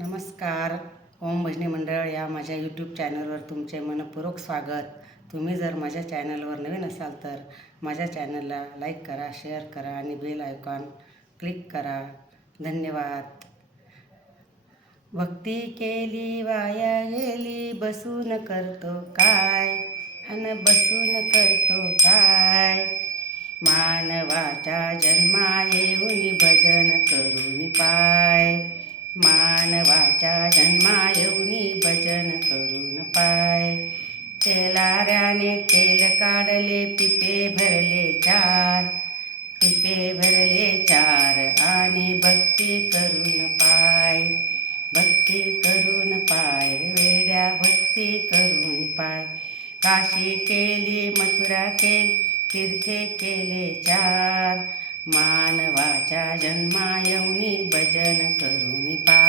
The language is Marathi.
नमस्कार. ओम भजनी मंडळ या माझ्या यूट्यूब चॅनलवर तुमचे मनपूर्वक स्वागत. तुम्ही जर माझ्या चॅनलवर नवीन असाल तर माझ्या चॅनलला लाईक करा शेअर करा आणि बेल आयकॉन क्लिक करा. धन्यवाद. भक्ती केली वाया गेली बसून करतो काय? अन बसून करतो काय? मानवाच्या जन्मा येऊन भजन मानवाच्या जन्मा येऊनी भजन करून पाय. तेलाऱ्याने तेल काढले पिपे भरले चार. पिपे भरले चार आणि भक्ती करून पाय. भक्ती करून पाय वेड्या भक्ती करून पाय. काशी केली मथुरा केली तीर्थे केले चार. मानवाच्या जन्मा येऊनी भजन करून पा.